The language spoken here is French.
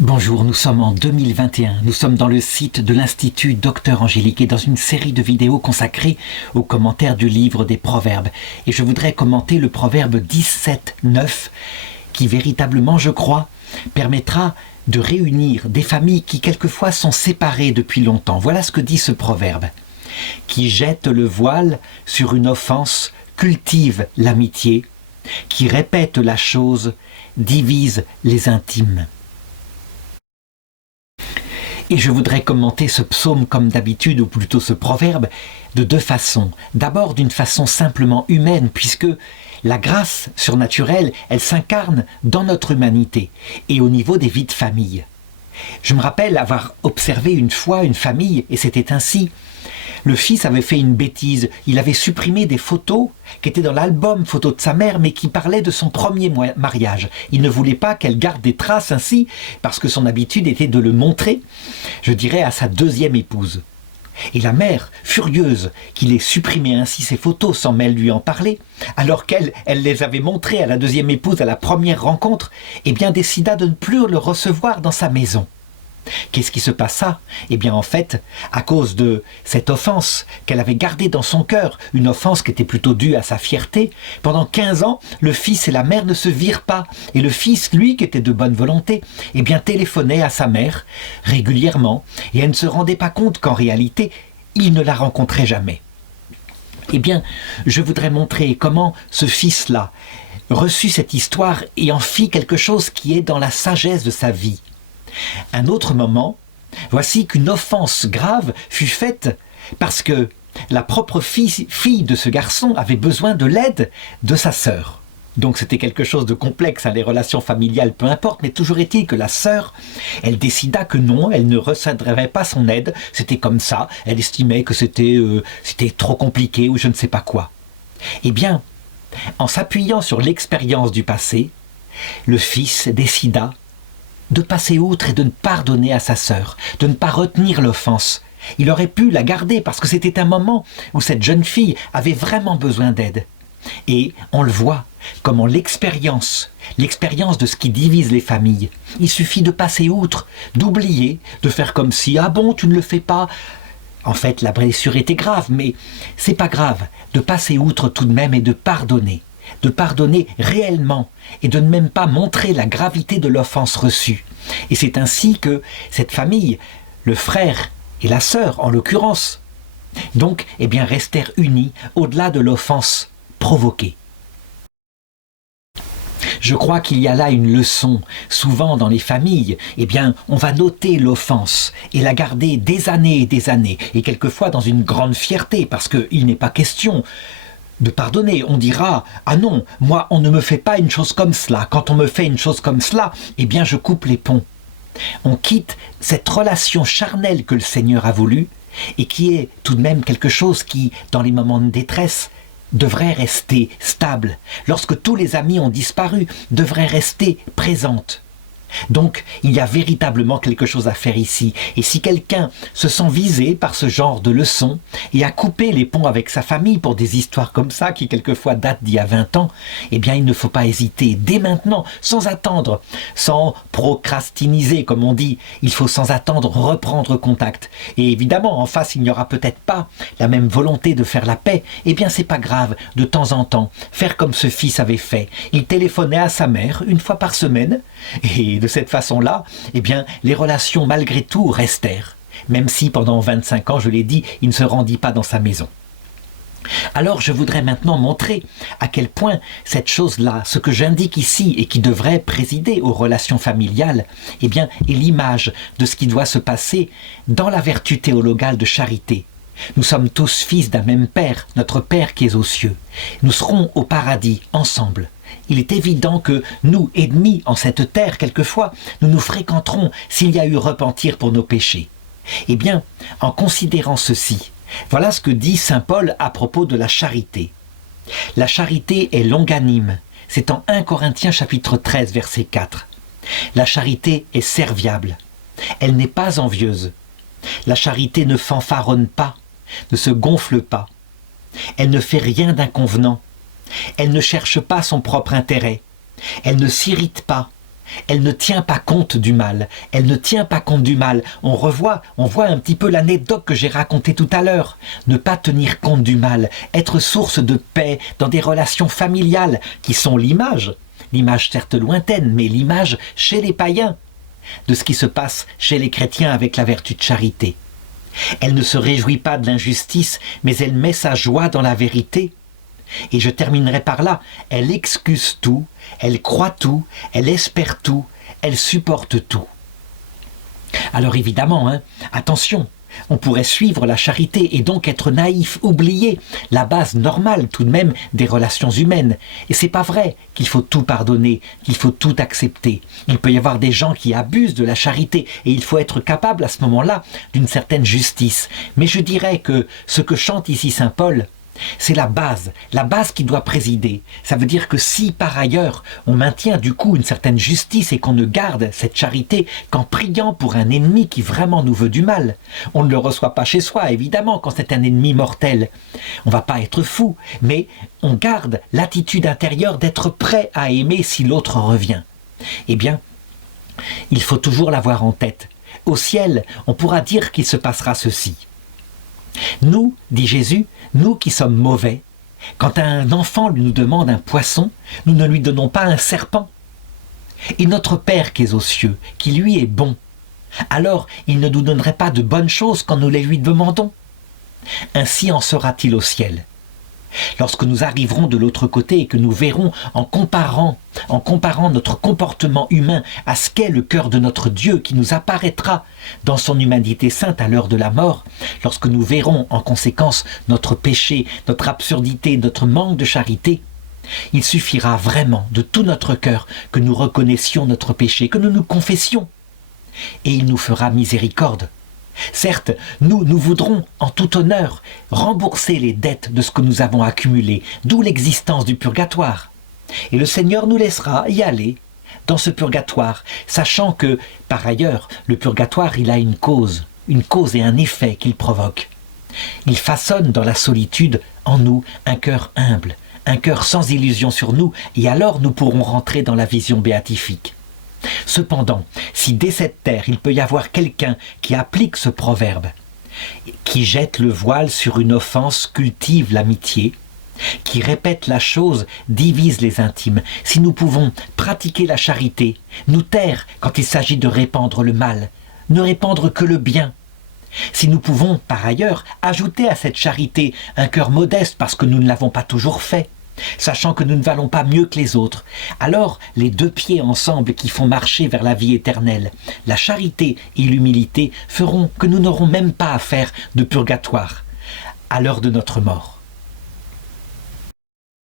Bonjour, nous sommes en 2021, nous sommes dans le site de l'Institut Docteur Angélique et dans une série de vidéos consacrées aux commentaires du livre des Proverbes. Et je voudrais commenter le proverbe 17:9 qui véritablement, je crois, permettra de réunir des familles qui quelquefois sont séparées depuis longtemps. Voilà ce que dit ce proverbe. Qui jette le voile sur une offense, cultive l'amitié, qui répète la chose, divise les intimes. Et je voudrais commenter ce psaume comme d'habitude, ou plutôt ce proverbe, de deux façons. D'abord d'une façon simplement humaine, puisque la grâce surnaturelle, elle s'incarne dans notre humanité et au niveau des vies de famille. Je me rappelle avoir observé une fois une famille, et c'était ainsi. Le fils avait fait une bêtise, il avait supprimé des photos qui étaient dans l'album photo de sa mère, mais qui parlaient de son premier mariage. Il ne voulait pas qu'elle garde des traces ainsi, parce que son habitude était de le montrer, je dirais, à sa deuxième épouse. Et la mère, furieuse qu'il ait supprimé ainsi ses photos sans même lui en parler, alors qu'elle les avait montrées à la deuxième épouse à la première rencontre, eh bien décida de ne plus le recevoir dans sa maison. Qu'est-ce qui se passa? Eh bien en fait, à cause de cette offense qu'elle avait gardée dans son cœur, une offense qui était plutôt due à sa fierté, pendant 15 ans, le fils et la mère ne se virent pas. Et le fils, lui, qui était de bonne volonté, eh bien téléphonait à sa mère régulièrement, et elle ne se rendait pas compte qu'en réalité, il ne la rencontrait jamais. Eh bien, je voudrais montrer comment ce fils-là reçut cette histoire et en fit quelque chose qui est dans la sagesse de sa vie. Un autre moment, voici qu'une offense grave fut faite parce que la propre fille de ce garçon avait besoin de l'aide de sa sœur. Donc c'était quelque chose de complexe, les relations familiales, peu importe, mais toujours est-il que la sœur, elle décida que non, elle ne recevrait pas son aide, c'était comme ça, elle estimait que c'était trop compliqué ou je ne sais pas quoi. Eh bien, en s'appuyant sur l'expérience du passé, le fils décida de passer outre et de ne pardonner à sa sœur, de ne pas retenir l'offense. Il aurait pu la garder parce que c'était un moment où cette jeune fille avait vraiment besoin d'aide. Et on le voit, comment l'expérience de ce qui divise les familles, il suffit de passer outre, d'oublier, de faire comme si « Ah bon, tu ne le fais pas ?» En fait, la blessure était grave, mais c'est pas grave, de passer outre tout de même et de pardonner réellement et de ne même pas montrer la gravité de l'offense reçue. Et c'est ainsi que cette famille, le frère et la sœur en l'occurrence, donc, eh bien, restèrent unis au-delà de l'offense provoquée. Je crois qu'il y a là une leçon. Souvent dans les familles, eh bien, on va noter l'offense et la garder des années, et quelquefois dans une grande fierté, parce qu'il n'est pas question de pardonner. On dira « Ah non, moi on ne me fait pas une chose comme cela. Quand on me fait une chose comme cela, eh bien je coupe les ponts. » On quitte cette relation charnelle que le Seigneur a voulu et qui est tout de même quelque chose qui, dans les moments de détresse, devrait rester stable. Lorsque tous les amis ont disparu, devrait rester présente. Donc, il y a véritablement quelque chose à faire ici. Et si quelqu'un se sent visé par ce genre de leçon et a coupé les ponts avec sa famille pour des histoires comme ça, qui quelquefois datent d'il y a 20 ans, eh bien, il ne faut pas hésiter. Dès maintenant, sans attendre, sans procrastiniser, comme on dit, il faut sans attendre reprendre contact. Et évidemment, en face, il n'y aura peut-être pas la même volonté de faire la paix. Eh bien, c'est pas grave, de temps en temps, faire comme ce fils avait fait. Il téléphonait à sa mère une fois par semaine, et de cette façon-là, eh bien, les relations malgré tout restèrent, même si pendant 25 ans, je l'ai dit, il ne se rendit pas dans sa maison. Alors je voudrais maintenant montrer à quel point cette chose-là, ce que j'indique ici et qui devrait présider aux relations familiales, eh bien, est l'image de ce qui doit se passer dans la vertu théologale de charité. Nous sommes tous fils d'un même Père, notre Père qui est aux cieux. Nous serons au paradis ensemble. Il est évident que nous, ennemis en cette terre, quelquefois, nous nous fréquenterons s'il y a eu repentir pour nos péchés. Eh bien, en considérant ceci, voilà ce que dit saint Paul à propos de la charité. La charité est longanime. C'est en 1 Corinthiens chapitre 13, verset 4. La charité est serviable. Elle n'est pas envieuse. La charité ne fanfaronne pas, ne se gonfle pas. Elle ne fait rien d'inconvenant. Elle ne cherche pas son propre intérêt. Elle ne s'irrite pas. Elle ne tient pas compte du mal. Elle ne tient pas compte du mal. On voit un petit peu l'anecdote que j'ai racontée tout à l'heure. Ne pas tenir compte du mal, être source de paix dans des relations familiales qui sont l'image certes lointaine, mais l'image chez les païens de ce qui se passe chez les chrétiens avec la vertu de charité. Elle ne se réjouit pas de l'injustice, mais elle met sa joie dans la vérité. Et je terminerai par là, elle excuse tout, elle croit tout, elle espère tout, elle supporte tout. Alors évidemment, attention, on pourrait suivre la charité et donc être naïf, oublier la base normale tout de même des relations humaines. Et c'est pas vrai qu'il faut tout pardonner, qu'il faut tout accepter. Il peut y avoir des gens qui abusent de la charité et il faut être capable à ce moment-là d'une certaine justice. Mais je dirais que ce que chante ici saint Paul, c'est la base qui doit présider. Ça veut dire que si par ailleurs on maintient du coup une certaine justice et qu'on ne garde cette charité qu'en priant pour un ennemi qui vraiment nous veut du mal, on ne le reçoit pas chez soi évidemment quand c'est un ennemi mortel. On va pas être fou, mais on garde l'attitude intérieure d'être prêt à aimer si l'autre revient. Eh bien, il faut toujours l'avoir en tête. Au ciel, on pourra dire qu'il se passera ceci. Nous, dit Jésus, nous qui sommes mauvais, quand un enfant nous demande un poisson, nous ne lui donnons pas un serpent. Et notre Père qui est aux cieux, qui lui est bon, alors il ne nous donnerait pas de bonnes choses quand nous les lui demandons. Ainsi en sera-t-il au ciel. Lorsque nous arriverons de l'autre côté et que nous verrons en comparant notre comportement humain à ce qu'est le cœur de notre Dieu qui nous apparaîtra dans son humanité sainte à l'heure de la mort, lorsque nous verrons en conséquence notre péché, notre absurdité, notre manque de charité, il suffira vraiment de tout notre cœur que nous reconnaissions notre péché, que nous nous confessions, et il nous fera miséricorde. Certes, nous voudrons, en tout honneur, rembourser les dettes de ce que nous avons accumulé, d'où l'existence du purgatoire. Et le Seigneur nous laissera y aller, dans ce purgatoire, sachant que, par ailleurs, le purgatoire, il a une cause et un effet qu'il provoque. Il façonne dans la solitude, en nous, un cœur humble, un cœur sans illusion sur nous, et alors nous pourrons rentrer dans la vision béatifique. Cependant, si dès cette terre il peut y avoir quelqu'un qui applique ce proverbe, qui jette le voile sur une offense, cultive l'amitié, qui répète la chose, divise les intimes, si nous pouvons pratiquer la charité, nous taire quand il s'agit de répandre le mal, ne répandre que le bien, si nous pouvons par ailleurs ajouter à cette charité un cœur modeste parce que nous ne l'avons pas toujours fait, sachant que nous ne valons pas mieux que les autres, alors les deux pieds ensemble qui font marcher vers la vie éternelle, la charité et l'humilité feront que nous n'aurons même pas à faire de purgatoire à l'heure de notre mort.